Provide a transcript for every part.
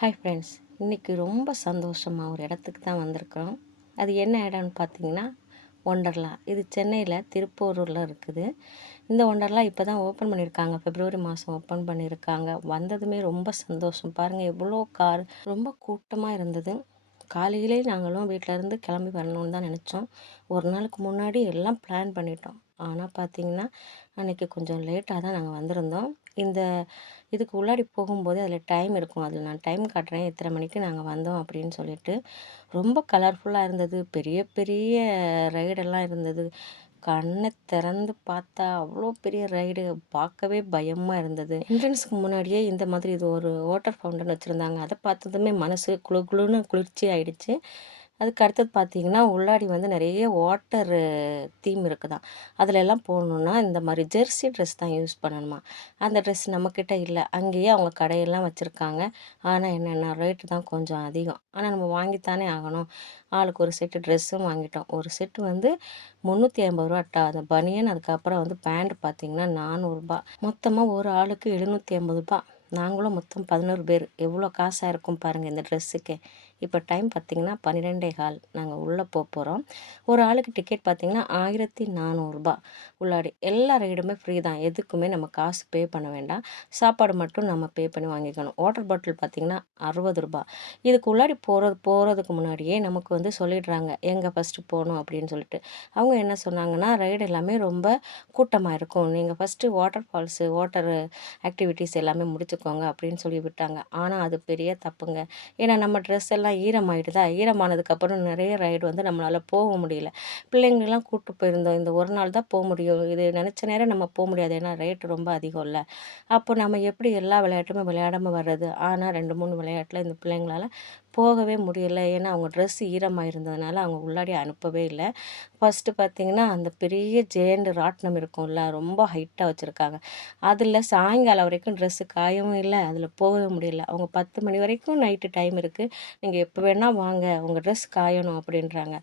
Hi friends, இன்றைக்கி ரொம்ப சந்தோஷமாக ஒரு இடத்துக்கு தான் வந்திருக்கிறோம். அது என்ன இடம்னு பார்த்தீங்கன்னா ஒண்டர்லா. இது சென்னையில் திருப்போரூரில் இருக்குது. இந்த ஒண்டர்லா இப்போ தான் ஓப்பன் பண்ணியிருக்காங்க. பிப்ரவரி மாதம் ஓப்பன் பண்ணியிருக்காங்க. வந்ததுமே ரொம்ப சந்தோஷம். பாருங்கள் எவ்வளோ கார், ரொம்ப கூட்டமாக இருந்தது. காலையிலே நாங்களும் வீட்டிலேருந்து கிளம்பி வரணும்னு தான் நினச்சோம். ஒரு நாளுக்கு முன்னாடி எல்லாம் பிளான் பண்ணிட்டோம். ஆனால் பார்த்தீங்கன்னா அன்றைக்கி கொஞ்சம் லேட்டாக தான் நாங்கள் வந்திருந்தோம். இந்த இதுக்கு உள்ளாடி போகும்போது அதில் டைம் இருக்கும். அதில் நான் டைம் காட்டுறேன் எத்தனை மணிக்கு நாங்கள் வந்தோம் அப்படின்னு சொல்லிட்டு. ரொம்ப கலர்ஃபுல்லாக இருந்தது. பெரிய பெரிய ரைடெல்லாம் இருந்தது. கண்ணை திறந்து பார்த்தா அவ்வளோ பெரிய ரைடு, பார்க்கவே பயமாக இருந்தது. என்ட்ரன்ஸ்க்கு முன்னாடியே இந்த மாதிரி இது ஒரு வாட்டர் ஃபவுண்டன் வச்சுருந்தாங்க. அதை பார்த்ததுமே மனசு குளு குளுன்னு குளிர்ச்சி ஆயிடுச்சு. அதுக்கு அடுத்தது பார்த்தீங்கன்னா உள்ளாடி வந்து நிறைய வாட்டர் தீம் இருக்குதாம். அதில் எல்லாம் போகணுன்னா இந்த மாதிரி ஜெர்சி ட்ரெஸ் தான் யூஸ் பண்ணணுமா. அந்த ட்ரெஸ் நம்மக்கிட்ட இல்லை. அங்கேயே அவங்க கடையெல்லாம் வச்சுருக்காங்க. ஆனால் என்னென்னா ரேட்டு தான் கொஞ்சம் அதிகம். ஆனால் நம்ம வாங்கித்தானே ஆகணும். ஆளுக்கு ஒரு செட்டு ட்ரெஸ்ஸும் வாங்கிட்டோம். ஒரு செட்டு வந்து ரூ. 350 அந்த பனியன், அதுக்கப்புறம் வந்து பேண்ட் பார்த்தீங்கன்னா ரூ. 400. மொத்தமாக ஒரு ஆளுக்கு ரூ. 750. நாங்களும் மொத்தம் 11 பேர். எவ்வளோ காசாக இருக்கும் பாருங்கள் இந்த ட்ரெஸ்ஸுக்கே. இப்போ டைம் பார்த்திங்கன்னா 12:15. நாங்கள் உள்ளே போகிறோம். ஒரு ஆளுக்கு டிக்கெட் பார்த்திங்கன்னா ரூ. 1400. உள்ளாடி எல்லா ரைடுமே ஃப்ரீ தான். எதுக்குமே நம்ம காசு பே பண்ண வேண்டாம். சாப்பாடு மட்டும் நம்ம பே பண்ணி வாங்கிக்கணும். வாட்டர் பாட்டில் பார்த்திங்கன்னா ரூ. 60. இதுக்கு உள்ளாடி போகிறதுக்கு முன்னாடியே நமக்கு வந்து சொல்லிடுறாங்க எங்கே ஃபஸ்ட்டு போகணும் அப்படின்னு சொல்லிட்டு. அவங்க என்ன சொன்னாங்கன்னா ரைடு எல்லாமே ரொம்ப கூட்டமாக இருக்கும். நீங்கள் first water falls, water activities எல்லாமே முடிச்சுக்கோங்க அப்படின்னு சொல்லி விட்டாங்க. ஆனால் அது பெரிய தப்புங்க. ஏன்னா நம்ம ட்ரெஸ் எல்லாம் ஈரமாயிடுதா. ஈரமானதுக்கப்புறம் நிறைய ரைடு வந்து நம்மளால் போக முடியல. பிள்ளைங்களெலாம் கூப்பிட்டு போயிருந்தோம். இந்த ஒரு நாள் தான் போக முடியும். இது நினச்ச நேரம் நம்ம போக முடியாது. ஏன்னா ரேட்டு ரொம்ப அதிகம்ல. அப்போ நம்ம எப்படி எல்லா விளையாட்டுமே விளையாடாமல் வர்றது. ஆனால் 2, 3 விளையாட்டில் இந்த பிள்ளைங்களால் போகவே முடியல. ஏன்னா அவங்க ட்ரெஸ் ஈரமாக இருந்ததுனால அவங்க உள்ளாடி அனுப்பவே இல்லை. ஃபஸ்ட்டு பார்த்திங்கன்னா அந்த பெரிய ஜெயண்ட் ராட்டினம் இருக்கும்ல, ரொம்ப ஹைட்டாக வச்சுருக்காங்க. அதில் சாயங்காலம் வரைக்கும் ட்ரெஸ்ஸு காயவும் இல்லை, அதில் போகவும் முடியல. அவங்க 10 மணி வரைக்கும் நைட்டு டைம் இருக்குது. நீங்கள் எப்போ வேணால் வாங்க, உங்கள் ட்ரெஸ் காயணும் அப்படின்றாங்க.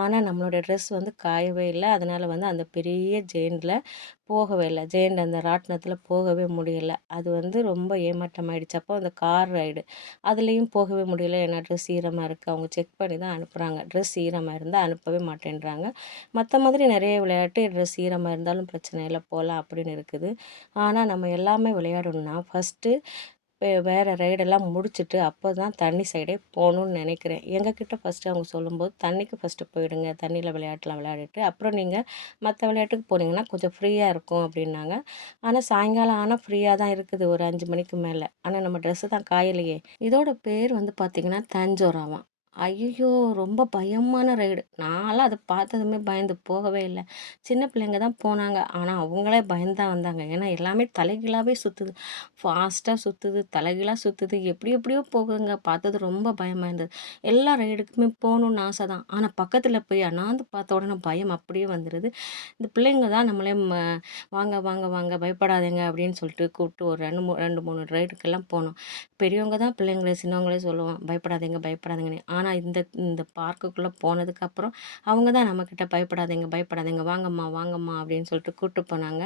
ஆனால் நம்மளோட ட்ரெஸ் வந்து காயவே இல்லை. அதனால் வந்து அந்த பெரிய ஜெயண்டில் போகவே இல்லை. ஜெயண்ட் அந்த ராட்டினத்தில் போகவே முடியல. அது வந்து ரொம்ப ஏமாற்றம் ஆயிடுச்சு. அப்போ அந்த கார் ரைடு அதுலேயும் போகவே முடியல. ஏன்னா ட்ரெஸ் ஈரமாக இருக்குது. அவங்க செக் பண்ணி தான் அனுப்புகிறாங்க. ட்ரெஸ் ஈரமாக இருந்தால் அனுப்பவே மாட்டேன்றாங்க. மற்ற மாதிரி நிறைய விளையாட்டு ட்ரெஸ் ஈரமாக இருந்தாலும் பிரச்சனை இல்லை, போகலாம் அப்படின்னு இருக்குது. ஆனால் நம்ம எல்லாமே விளையாடணும்னா ஃபஸ்ட்டு வேறு ரைடெல்லாம் முடிச்சுட்டு அப்போ தான் தண்ணி சைடே போகணுன்னு நினைக்கிறேன். எங்ககிட்ட ஃபஸ்ட்டு அவங்க சொல்லும்போது தண்ணிக்கு ஃபஸ்ட்டு போயிடுங்க, தண்ணியில் விளையாட்டுலாம் விளையாடிட்டு அப்புறம் நீங்கள் மற்ற விளையாட்டுக்கு போனீங்கன்னா கொஞ்சம் ஃப்ரீயாக இருக்கும் அப்படின்னாங்க. ஆனால் சாயங்காலம் ஆனால் ஃப்ரீயாக தான் இருக்குது ஒரு 5 மணிக்கு மேலே. ஆனால் நம்ம ட்ரெஸ்ஸு தான் காயலையே. இதோட பேர் வந்து பார்த்திங்கன்னா தஞ்சோராவாம். ஐயய்யோ! ரொம்ப பயமான ரைடு. நான்லாம் அத பார்த்ததுமே பயந்து போகவே இல்ல. சின்ன பிள்ளைங்க தான் போனாங்க. ஆனா அவங்களே பயந்து தான் வந்தாங்க. ஏன்னா எல்லாமே தலைகீழாவே சுத்துது. ஃபாஸ்ட்டா சுத்துது, தலைகீழா சுத்துது. எப்படி எப்படியோ போகுதுங்க. பார்த்தது ரொம்ப பயமா இருந்தது. எல்லா ரைடுக்குமே போகணும்னு ஆசை தான். ஆனா பக்கத்துல போய் அண்ணாந்து பார்த்த உடனே பயம் அப்படியே வந்துருது. இந்த பிள்ளைங்க தான் நம்மளே வாங்க வாங்க வாங்க பயப்படாதீங்க அப்படின்னு சொல்லிட்டு கூப்பிட்டு ஒரு 2, 3 ரைடுக்கெல்லாம் போனோம். பெரியவங்க தான் பிள்ளைங்கள சின்னவங்களே சொல்லுவோம். பயப்படாதீங்க பயப்படாதீங்கன்னு. ஆனா இந்த இந்த பார்க்குக்குள்ளே போனதுக்கப்புறம் அவங்க தான் நம்மக்கிட்ட பயப்படாதீங்க பயப்படாதீங்க வாங்கம்மா வாங்கம்மா அப்படின்னு சொல்லிட்டு கூப்பிட்டு போனாங்க.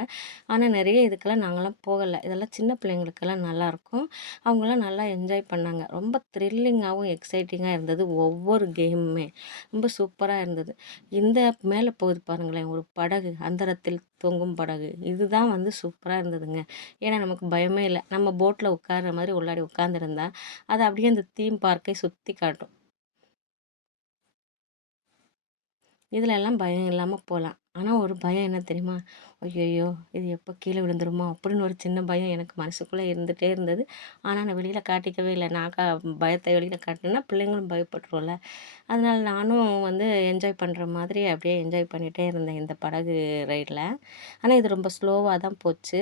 ஆனால் நிறைய இதுக்கெல்லாம் நாங்களாம் போகலை. இதெல்லாம் சின்ன பிள்ளைங்களுக்கெல்லாம் நல்லாயிருக்கும். அவங்களாம் நல்லா என்ஜாய் பண்ணாங்க. ரொம்ப த்ரில்லிங்காகவும் எக்ஸைட்டிங்காக இருந்தது ஒவ்வொரு கேமுமே. ரொம்ப சூப்பராக இருந்தது. இந்த மேலே போகுது பாருங்களேன் ஒரு படகு, அந்தரத்தில் தொங்கும் படகு. இதுதான் வந்து சூப்பராக இருந்ததுங்க. ஏன்னா நமக்கு பயமே இல்லை. நம்ம போட்டில் உட்கார்ற மாதிரி உள்ளாடி உட்காந்துருந்தா அது அப்படியே அந்த தீம் பார்க்கை சுற்றி காட்டும். இதில் எல்லாம் பயம் இல்லாமல் போகலாம். ஆனால் ஒரு பயம் என்ன தெரியுமா? ஐயய்யோ! இது எப்போ கீழே விழுந்துருமோ அப்படின்னு ஒரு சின்ன பயம் எனக்கு மனசுக்குள்ளே இருந்துகிட்டே இருந்தது. ஆனால் நான் வெளியில் காட்டிக்கவே இல்லை. நான் பயத்தை வெளியில் காட்டினேன்னா பிள்ளைங்களும் பயப்பட்டுரும்ல. அதனால் நானும் வந்து என்ஜாய் பண்ணுற மாதிரி அப்படியே என்ஜாய் பண்ணிகிட்டே இருந்தேன் இந்த படகு ரைடில். ஆனால் இது ரொம்ப ஸ்லோவாக தான் போச்சு.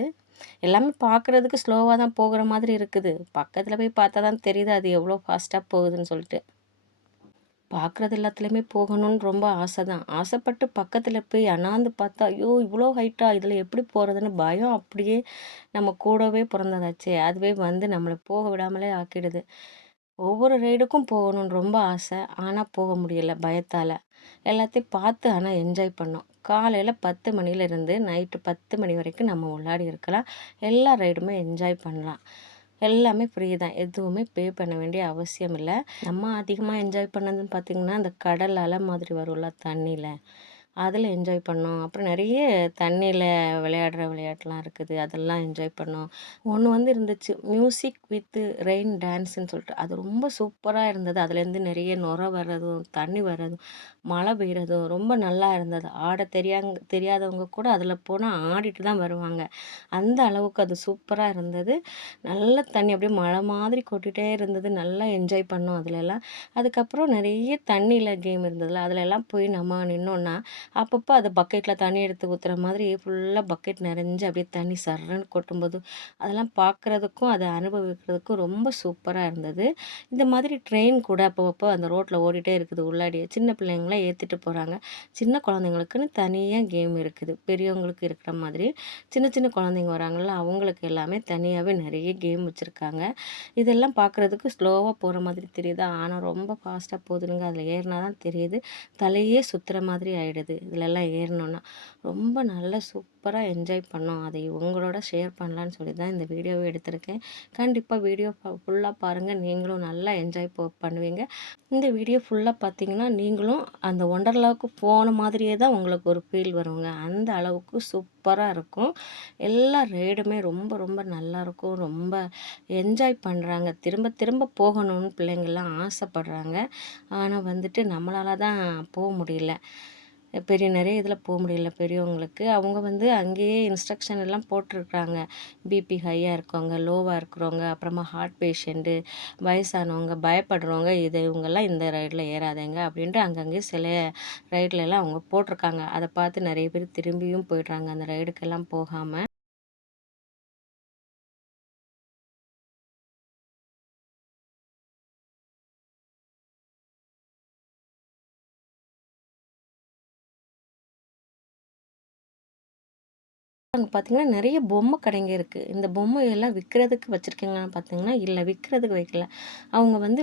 எல்லாமே பார்க்குறதுக்கு ஸ்லோவாக தான் போகிற மாதிரி இருக்குது. பக்கத்தில் போய் பார்த்தா தான் தெரியுது அது எவ்வளோ ஃபாஸ்ட்டாக போகுதுன்னு சொல்லிட்டு. பார்க்குறது எல்லாத்துலேயுமே போகணும்னு ரொம்ப ஆசை தான். ஆசைப்பட்டு பக்கத்தில் போய் அண்ணாந்து பார்த்தா, ஐயோ! இவ்வளோ ஹைட்டா இதில் எப்படி போகிறதுன்னு பயம் அப்படியே நம்ம கூடவே பிறந்ததாச்சே. அதுவே வந்து நம்மளை போக விடாமலே ஆக்கிடுது. ஒவ்வொரு ரைடுக்கும் போகணும்னு ரொம்ப ஆசை. ஆனால் போக முடியல பயத்தால். எல்லாத்தையும் பார்த்து ஆனால் என்ஜாய் பண்ணோம். காலையில் 10 மணிலேருந்து நைட்டு 10 மணி வரைக்கும் நம்ம உள்ளாடி இருக்கலாம். எல்லா ரைடுமே என்ஜாய் பண்ணலாம். எல்லாமே ஃப்ரீ தான். எதுவுமே பே பண்ண வேண்டிய அவசியம் இல்ல. நம்ம அதிகமாக என்ஜாய் பண்ணதுன்னு பார்த்திங்கன்னா, அந்த கடல் அலை மாதிரி வரும்ல தண்ணியில, அதில் என்ஜாய் பண்ணோம். அப்புறம் நிறைய தண்ணியில் விளையாடுற விளையாட்டுலாம் இருக்குது. அதெல்லாம் என்ஜாய் பண்ணோம். ஒன்று வந்து இருந்துச்சு, மியூசிக் வித் ரெயின் டான்ஸ்ன்னு சொல்லிட்டு. அது ரொம்ப சூப்பராக இருந்தது. அதுலேருந்து நிறைய நுரை வர்றதும், தண்ணி வர்றதும், மழை பெய்யறதும் ரொம்ப நல்லா இருந்தது. ஆட தெரியாதவங்க கூட அதில் போனால் ஆடிட்டு தான் வருவாங்க. அந்த அளவுக்கு அது சூப்பராக இருந்தது. நல்ல தண்ணி அப்படியே மழை மாதிரி கொட்டிகிட்டே இருந்தது. நல்லா என்ஜாய் பண்ணோம் அதுலலாம். அதுக்கப்புறம் நிறைய தண்ணியில் கேம் இருந்ததுல, அதிலெல்லாம் போய் நம்ம நின்னோன்னா, அப்பப்போ அது பக்கெட்டில் தண்ணி எடுத்து ஊற்றுற மாதிரி ஃபுல்லாக பக்கெட் நிறைஞ்சு அப்படியே தண்ணி சர்ருன்னு கொட்டும்போது, அதெல்லாம் பார்க்குறதுக்கும் அதை அனுபவிக்கிறதுக்கும் ரொம்ப சூப்பராக இருந்தது. இந்த மாதிரி ட்ரெயின் கூட அப்பப்போ அந்த ரோட்டில் ஓடிட்டே இருக்குது உள்ளாடியே. சின்ன பிள்ளைங்களாம் ஏற்றிட்டு போகிறாங்க. சின்ன குழந்தைங்களுக்குன்னு தனியாக கேம் இருக்குது. பெரியவங்களுக்கு இருக்கிற மாதிரி சின்ன சின்ன குழந்தைங்க வராங்கள்ல, அவங்களுக்கு எல்லாமே தனியாகவே நிறைய கேம் வச்சுருக்காங்க. இதெல்லாம் பார்க்குறதுக்கு ஸ்லோவாக போகிற மாதிரி தெரியுதா, ஆனால் ரொம்ப ஃபாஸ்ட்டாக போகுதுங்க. அதில் ஏறினா தான் தெரியுது. தலையே சுற்றுற மாதிரி ஆகிடுது இதிலெல்லாம் ஏறினோன்னா. ரொம்ப நல்லா சூப்பராக என்ஜாய் பண்ணோம். அதை உங்களோட ஷேர் பண்ணலான்னு சொல்லி தான் இந்த வீடியோவை எடுத்திருக்கேன். கண்டிப்பாக வீடியோ ஃபுல்லாக பாருங்கள். நீங்களும் நல்லா என்ஜாய் பண்ணுவீங்க. இந்த வீடியோ ஃபுல்லாக பார்த்தீங்கன்னா, நீங்களும் அந்த ஒண்டர்லாவுக்கு போன மாதிரியே தான் உங்களுக்கு ஒரு ஃபீல் வருங்க. அந்த அளவுக்கு சூப்பராக இருக்கும். எல்லா ரைடுமே ரொம்ப ரொம்ப நல்லாயிருக்கும். ரொம்ப என்ஜாய் பண்ணுறாங்க. திரும்ப திரும்ப போகணும்னு பிள்ளைங்கள்லாம் ஆசைப்படுறாங்க. ஆனால் வந்துட்டு நம்மளால தான் முடியல. நிறைய இதில் முடியல பெரியவங்களுக்கு. அவங்க வந்து அங்கேயே இன்ஸ்ட்ரக்ஷன் எல்லாம் போட்டிருக்காங்க. பிபி ஹையாக இருக்கவங்க, லோவாக இருக்கிறவங்க, அப்புறமா ஹார்ட் பேஷண்ட்டு, வயசானவங்க, பயப்படுறவங்க, இவங்கெல்லாம் இந்த ரைடில் ஏறாதீங்க அப்படின்ட்டு அங்கங்கே சில ரைட்லலாம் அவங்க போட்டிருக்காங்க. அதை பார்த்து நிறைய பேர் திரும்பியும் போயிடுறாங்க அந்த ரைடுக்கெல்லாம் போகாமல். அங்கே பார்த்தீங்கன்னா, நிறைய பொம்மை கடைங்க இருக்குது. இந்த பொம்மையெல்லாம் விற்கிறதுக்கு வச்சுருக்கீங்களான்னு பார்த்தீங்கன்னா, இல்லை விற்கிறதுக்கு வைக்கல. அவங்க வந்து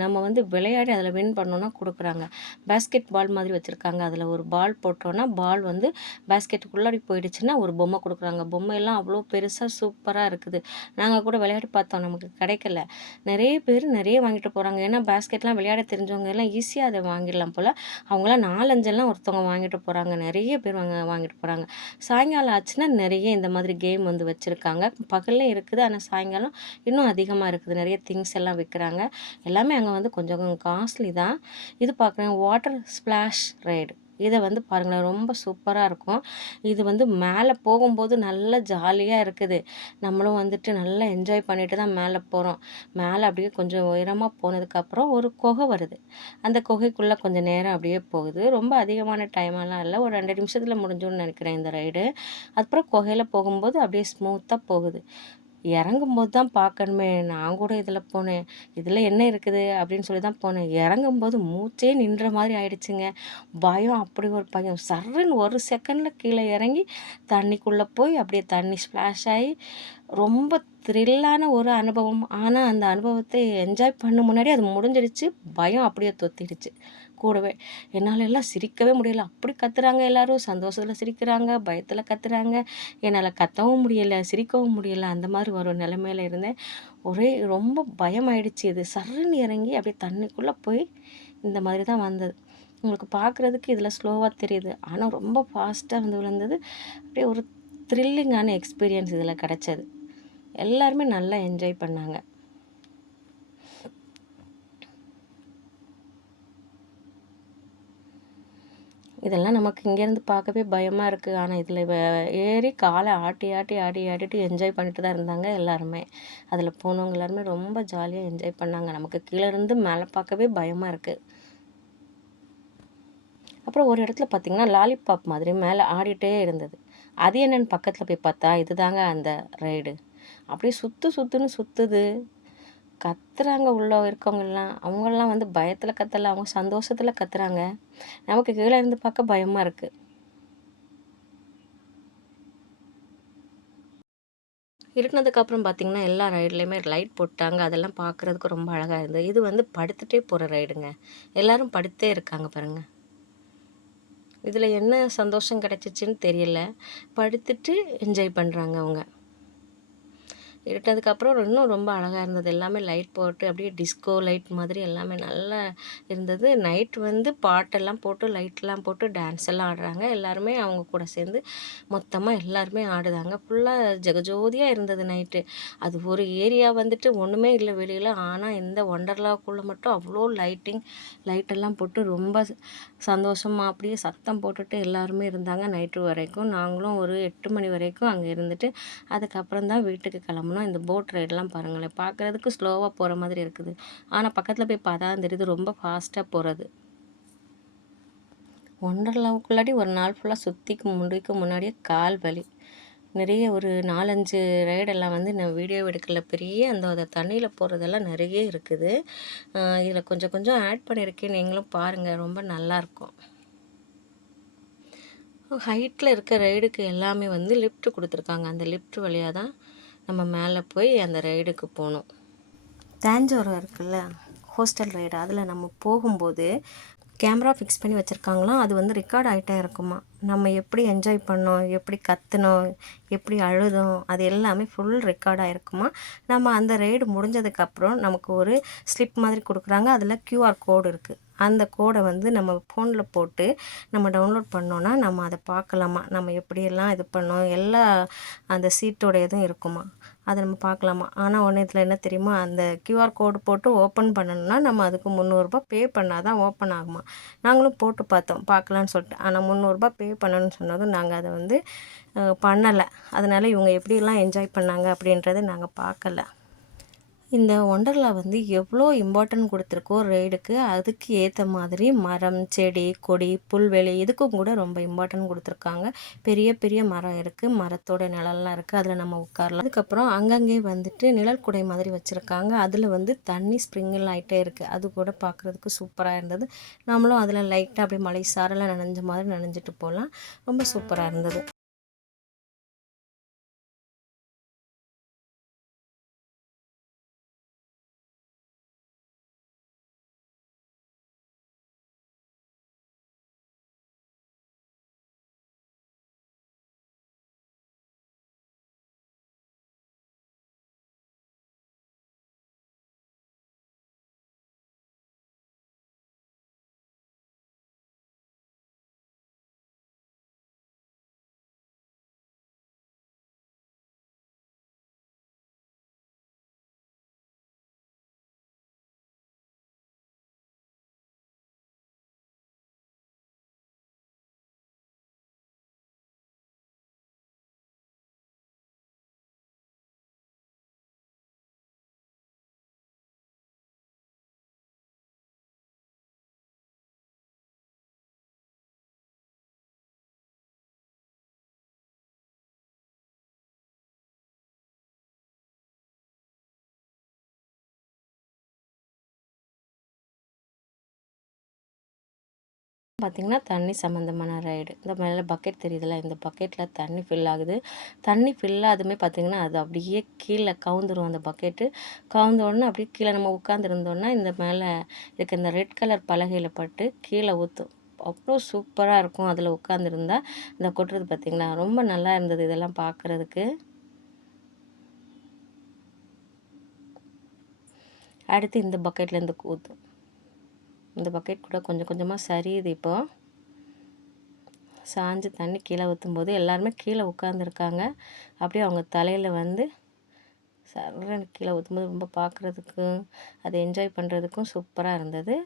நம்ம வந்து விளையாடி அதில் வின் பண்ணோன்னா குடுக்குறாங்க. பேஸ்கெட் பால் மாதிரி வச்சுருக்காங்க. அதில் ஒரு பால் போட்டோன்னா, பால் வந்து பேஸ்கெட்டுக்குள்ளாடி போயிடுச்சுன்னா, ஒரு பொம்மை குடுக்குறாங்க. பொம்மையெல்லாம் அவ்வளோ பெருசா சூப்பராக இருக்குது. நாங்கள் கூட விளையாடி பார்த்தோம். நமக்கு கிடைக்கல. நிறைய பேர் நிறைய வாங்கிட்டு போகிறாங்க. ஏன்னா பேஸ்கெட்லாம் விளையாட தெரிஞ்சவங்க எல்லாம் ஈஸியாக அதை வாங்கிடலாம் போல். அவங்களாம் 4, 5 ஒருத்தவங்க வாங்கிட்டு போகிறாங்க. நிறைய பேர் வாங்கிட்டு போகிறாங்க. சாயங்காலம் ஆச்சுன்னா நிறைய இந்த மாதிரி கேம் வந்து வச்சுருக்காங்க. பகல்லையும் இருக்குது, ஆனால் சாயங்காலம் இன்னும் அதிகமாக இருக்குது. நிறைய திங்ஸ் எல்லாம் விற்கிறாங்க. எல்லாமே அங்கே வந்து கொஞ்சம் காஸ்ட்லி தான். இது பார்க்குறேன், வாட்டர் ஸ்ப்ளாஷ் ரைடு. இதை வந்து பாருங்களேன், ரொம்ப சூப்பராக இருக்கும். இது வந்து மேலே போகும்போது நல்லா ஜாலியாக இருக்குது. நம்மளும் வந்துட்டு நல்லா என்ஜாய் பண்ணிட்டு தான் மேலே போகிறோம். மேலே அப்படியே கொஞ்சம் உயரமாக போனதுக்கப்புறம் ஒரு குகை வருது. அந்த குகைக்குள்ளே கொஞ்சம் நேரம் அப்படியே போகுது. ரொம்ப அதிகமான டைமெல்லாம் இல்லை, ஒரு 2 நிமிஷத்தில் முடிஞ்சுன்னு நினைக்கிறேன் இந்த ரைடு. அப்புறம் குகையில் போகும்போது அப்படியே ஸ்மூத்தாக போகுது. இறங்கும்போது தான் பார்க்கணுமே, நான் கூட இதில் போனேன். இதில் என்ன இருக்குது அப்படின்னு சொல்லி தான் போனேன். இறங்கும்போது மூச்சே நின்ற மாதிரி ஆயிடுச்சுங்க. பயம், அப்படி ஒரு பயம். சர்ருன்னு ஒரு செகண்டில் கீழே இறங்கி தண்ணிக்குள்ளே போய் அப்படியே தண்ணி ஸ்ப்ளாஷ் ஆகி ரொம்ப த்ரில்லான ஒரு அனுபவம். ஆனால் அந்த அனுபவத்தை என்ஜாய் பண்ண முன்னாடி அது முடிஞ்சிடுச்சு. பயம் அப்படியே தொத்திடுச்சு கூடவே. என்னால் எல்லாம் சிரிக்கவே முடியல. அப்படி கத்துறாங்க எல்லாரும். சந்தோஷத்தில் சிரிக்கிறாங்க, பயத்தில் கத்துறாங்க. என்னால் கத்தவும் முடியலை, சிரிக்கவும் முடியலை. அந்த மாதிரி ஒரு நிலைமையில இருந்தேன். ஒரே ரொம்ப பயமாயிடுச்சு. இது சர்ருன்னு இறங்கி அப்படியே தண்ணிக்குள்ளே போய் இந்த மாதிரி தான் வந்தது. உங்களுக்கு பார்க்குறதுக்கு இதில் ஸ்லோவாக தெரியுது, ஆனால் ரொம்ப ஃபாஸ்ட்டாக வந்து விழுந்தது. அப்படியே ஒரு த்ரில்லிங்கான எக்ஸ்பீரியன்ஸ் இதில் கிடச்சது. எல்லாருமே நல்லா என்ஜாய் பண்ணாங்க. இதெல்லாம் நமக்கு இங்கேருந்து பார்க்கவே பயமாக இருக்குது. ஆனால் இதில் ஏறி காலை ஆட்டி ஆட்டி ஆடி ஆடிட்டு என்ஜாய் பண்ணிட்டு தான் இருந்தாங்க எல்லாருமே. அதில் போனவங்க எல்லாருமே ரொம்ப ஜாலியாக என்ஜாய் பண்ணாங்க. நமக்கு கீழே இருந்து மேலே பார்க்கவே பயமாக இருக்குது. அப்புறம் ஒரு இடத்துல பார்த்திங்கன்னா, லாலிபாப் மாதிரி மேலே ஆடிட்டே இருந்தது. அது என்னென்னு பக்கத்தில் போய் பார்த்தா, இதுதாங்க அந்த ரைடு. அப்படியே சுற்றுன்னு சுற்றுது. கத்துறாங்க உள்ளே இருக்கவங்கெல்லாம். அவங்கெல்லாம் வந்து பயத்தில் கத்தலை, அவங்க சந்தோஷத்தில் கத்துறாங்க. நமக்கு கீழே இருந்து பார்க்க பயமாக இருக்குது. இருட்டினதுக்கப்புறம் பார்த்திங்கன்னா, எல்லா ரைட்லேயுமே லைட் போட்டாங்க. அதெல்லாம் பார்க்குறதுக்கு ரொம்ப அழகாக இருந்தது. இது வந்து படுத்துகிட்டே போகிற ரைடுங்க. எல்லோரும் படுத்தே இருக்காங்க பாருங்கள். இதில் என்ன சந்தோஷம் கிடச்சிச்சின்னு தெரியல. படுத்துட்டு என்ஜாய் பண்ணுறாங்க அவங்க. இருட்டதுக்கப்புறம் இன்னும் ரொம்ப அழகாக இருந்தது. எல்லாமே லைட் போட்டு அப்படியே டிஸ்கோ லைட் மாதிரி எல்லாமே நல்லா இருந்தது. நைட் வந்து பாட்டெல்லாம் போட்டு லைட்லாம் போட்டு டான்ஸ் எல்லாம் ஆடுறாங்க. எல்லாருமே அவங்க கூட சேர்ந்து மொத்தமாக எல்லாருமே ஆடுதாங்க. ஃபுல்லாக ஜெகஜோதியாக இருந்தது நைட்டு. அது ஒரு ஏரியா வந்துட்டு ஒன்றுமே இல்லை வெளியில். ஆனால் இந்த ஒண்டர்லாக்குள்ளே மட்டும் அவ்வளோ லைட்டெல்லாம் போட்டு ரொம்ப சந்தோஷமாக அப்படியே சத்தம் போட்டுட்டு எல்லாருமே இருந்தாங்க நைட்டு வரைக்கும். நாங்களும் ஒரு 8 மணி வரைக்கும் அங்கே இருந்துட்டு அதுக்கப்புறம் தான் வீட்டுக்கு கிளம்புனோம். இந்த போட் ரைடெலாம் பாருங்களேன், பார்க்குறதுக்கு ஸ்லோவாக போகிற மாதிரி இருக்குது. ஆனால் பக்கத்தில் போய் பார்த்தா தான் தெரியுது ரொம்ப ஃபாஸ்ட்டாக போகிறது. ஒண்டர்லாவுக்குள்ளாடி ஒரு நாள் ஃபுல்லாக சுற்றிக்கு முடிக்க முன்னாடியே கால் வலி. நிறைய ஒரு 4, 5 ரைடெல்லாம் வந்து நான் வீடியோ எடுக்கல. பெரிய அந்த தண்ணியில் போகிறதெல்லாம் நிறைய இருக்குது. இதில் கொஞ்சம் கொஞ்சம் ஆட் பண்ணியிருக்கேன், நீங்களும் பாருங்கள், ரொம்ப நல்லாயிருக்கும். ஹைட்டில் இருக்க ரைடுக்கு எல்லாமே வந்து லிஃப்ட் கொடுத்துருக்காங்க. அந்த லிஃப்ட் வழியாக தான் நம்ம மேலே போய் அந்த ரைடுக்கு போகணும். தாஞ்சோரம் இருக்குல்ல, ஹோஸ்டல் ரைடு, அதில் நம்ம போகும்போது கேமரா ஃபிக்ஸ் பண்ணி வச்சுருக்காங்களாம். அது வந்து ரெக்கார்ட் ஆகிட்டே இருக்குமா. நம்ம எப்படி என்ஜாய் பண்ணோம், எப்படி கற்றுனோம், எப்படி அழுதோம், அது எல்லாமே ஃபுல் ரெக்கார்டாக இருக்குமா. நம்ம அந்த ரைடு முடிஞ்சதுக்கப்புறம் நமக்கு ஒரு ஸ்லிப் மாதிரி கொடுக்குறாங்க. அதில் QR கோடு இருக்குது. அந்த கோடை வந்து நம்ம ஃபோனில் போட்டு நம்ம டவுன்லோட் பண்ணோன்னா நம்ம அதை பார்க்கலாமா. நம்ம எப்படியெல்லாம் இது பண்ணோம், எல்லா அந்த சீட்டோட இதுவும் இருக்குமா. அதை நம்ம பார்க்கலாமா. ஆனால் ஒன்று இதில் என்ன தெரியுமா, அந்த QR கோடு போட்டு ஓப்பன் பண்ணணும்னா நம்ம அதுக்கு ரூ. 300 பே பண்ணால் தான் ஓப்பன் ஆகுமா. நாங்களும் போட்டு பார்த்தோம் பார்க்கலான்னு சொல்லிட்டு. ஆனால் ரூ. 300 பே பண்ணணும்னு சொன்னதும் நாங்கள் அதை வந்து பண்ணலை. அதனால் இவங்க எப்படிலாம் என்ஜாய் பண்ணாங்க அப்படின்றத நாங்கள் பார்க்கல. இந்த ஒண்டர்லா வந்து எவ்வளோ இம்பார்ட்டன்ட் கொடுத்துருக்கோ ரைடுக்கு, அதுக்கு ஏற்ற மாதிரி மரம், செடி, கொடி, புல்வெளி இதுக்கும் கூட ரொம்ப இம்பார்ட்டன்ட் கொடுத்துருக்காங்க. பெரிய பெரிய மரம் இருக்குது, மரத்தோட நிழல்லாம் இருக்குது, அதில் நம்ம உட்காரலாம். அதுக்கப்புறம் அங்கங்கே வந்துட்டு நிழல் குடை மாதிரி வச்சுருக்காங்க. அதில் வந்து தண்ணி ஸ்ப்ரிங்கில் ஆகிட்டே இருக்குது. அது கூட பார்க்குறதுக்கு சூப்பராக இருந்தது. நம்மளும் அதில் லைட்டாக அப்படியே மழை சாரெல்லாம் நனைஞ்ச மாதிரி நனைஞ்சிட்டு போகலாம். ரொம்ப சூப்பராக இருந்தது. பார்த்திங்கன்னா தண்ணி சம்மந்தமான ரைடு. இந்த மேலே பக்கெட் தெரியுதுல்ல, இந்த பக்கெட்டில் தண்ணி ஃபில் ஆகுது. தண்ணி ஃபில் ஆகுதுமே பார்த்திங்கன்னா அது அப்படியே கீழே கவுந்துரும். அந்த பக்கெட்டு கவுந்தோடனே அப்படியே கீழே நம்ம உட்காந்துருந்தோன்னா இந்த மேலே இருக்க இந்த ரெட் கலர் பலகையில் பட்டு கீழே ஊற்றும். அவ்வளோ சூப்பராக இருக்கும். அதில் உட்காந்துருந்தா இந்த கொட்டுறது பார்த்திங்களா, ரொம்ப நல்லா இருந்தது இதெல்லாம் பார்க்குறதுக்கு. அடுத்து இந்த பக்கெட்லேருந்து ஊற்றும். இந்த பக்கெட் கூட கொஞ்சம் கொஞ்சமாக சரியுது. இப்போது சாஞ்சு தண்ணி கீழே ஊற்றும்போது எல்லாருமே கீழே உட்காந்துருக்காங்க. அப்படியே அவங்க தலையில் வந்து சர்றன்னு கீழே ஊற்றும்போது ரொம்ப பார்க்குறதுக்கும் அதை என்ஜாய் பண்ணுறதுக்கும் சூப்பராக இருந்தது.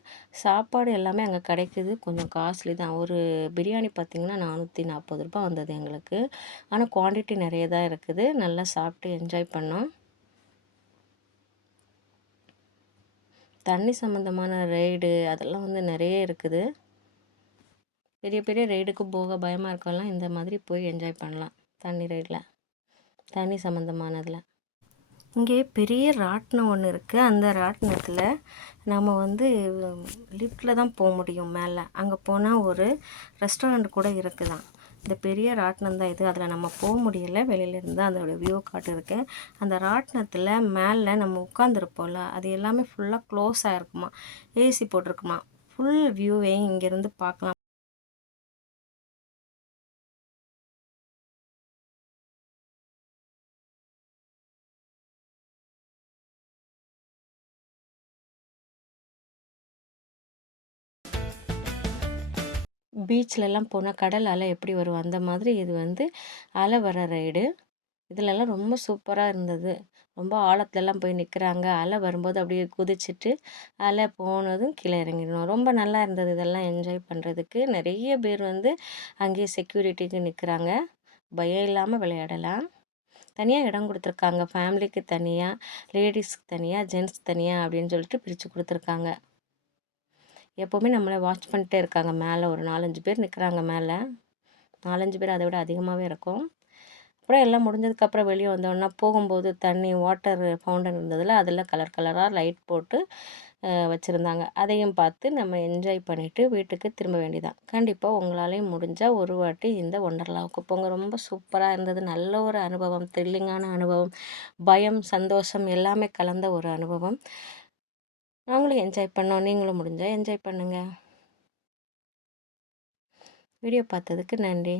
சாப்பாடு எல்லாமே அங்கே கிடைக்குது. கொஞ்சம் காஸ்ட்லி தான். ஒரு பிரியாணி பார்த்திங்கன்னா ரூ. 440 வந்தது எங்களுக்கு. ஆனால் குவான்டிட்டி நிறைய தான் இருக்குது. நல்லா சாப்பிட்டு என்ஜாய் பண்ணோம். தண்ணி சம்மந்தமான ரைடு அதெல்லாம் வந்து நிறைய இருக்குது. பெரிய பெரிய ரைடுக்கு போக பயமாக இருக்கவங்கலாம் இந்த மாதிரி போய் என்ஜாய் பண்ணலாம். தண்ணி ரைடில், தண்ணி சம்மந்தமானதில். இங்கே பெரிய ராட்டினம் ஒன்று இருக்குது. அந்த ராட்டினத்தில் நம்ம வந்து லிஃப்ட்டில் தான் போக முடியும் மேலே. அங்கே போனால் ஒரு ரெஸ்டாரண்ட் கூட இருக்குதாம். இந்த பெரிய ராட்டினம் தான் இது. அதில் நம்ம போக முடியலை, வெளியிலேருந்து அதோடய வியூ காட்டுருக்கு. அந்த ராட்டினத்தில் மேலே நம்ம உட்காந்துருப்போம்ல, அது எல்லாமே ஃபுல்லாக க்ளோஸ் ஆகிருக்குமா, ஏசி போட்டிருக்குமா. ஃபுல் வியூவையும் இங்கேருந்து பார்க்கலாம். பீச்லலாம் போனால் கடல் அலை எப்படி வரும் அந்த மாதிரி இது வந்து அலை வர ரைடு. இதிலெல்லாம் ரொம்ப சூப்பராக இருந்தது. ரொம்ப ஆழத்துலலாம் போய் நிற்கிறாங்க. அலை வரும்போது அப்படியே குதிச்சுட்டு அலை போனதும் கீழே இறங்கிடணும். ரொம்ப நல்லா இருந்தது இதெல்லாம் என்ஜாய் பண்ணுறதுக்கு. நிறைய பேர் வந்து அங்கேயே செக்யூரிட்டிக்கு நிற்கிறாங்க. பயம் இல்லாமல் விளையாடலாம். தனியாக இடம் கொடுத்துருக்காங்க. ஃபேமிலிக்கு தனியாக, லேடிஸ்க்கு தனியாக, ஜென்ட்ஸ் தனியாக அப்படின்னு சொல்லிட்டு பிரித்து கொடுத்துருக்காங்க. எப்போவுமே நம்மளை வாட்ச் பண்ணிட்டே இருக்காங்க. மேலே ஒரு 4, 5 பேர் நிற்கிறாங்க மேலே. 4, 5 பேர் அதை விட அதிகமாகவே இருக்கும். அப்புறம் எல்லாம் முடிஞ்சதுக்கப்புறம் வெளியே வந்தோன்னா போகும்போது தண்ணி வாட்டர் ஃபவுண்டன் இருந்ததில் அதில் கலர் கலராக லைட் போட்டு வச்சுருந்தாங்க. அதையும் பார்த்து நம்ம என்ஜாய் பண்ணிவிட்டு வீட்டுக்கு திரும்ப வேண்டியதான். கண்டிப்பாக உங்களாலேயும் முடிஞ்சால் ஒரு வாட்டி இந்த ஒண்டர்லாவுக்கு போங்க. ரொம்ப சூப்பராக இருந்தது. நல்ல ஒரு அனுபவம், த்ரில்லிங்கான அனுபவம், பயம், சந்தோஷம் எல்லாமே கலந்த ஒரு அனுபவம். நாங்களும் என்ஜாய் பண்ணோம். நீங்களும் முடிஞ்சால் என்ஜாய் பண்ணுங்கள். வீடியோ பார்த்ததுக்கு நன்றி.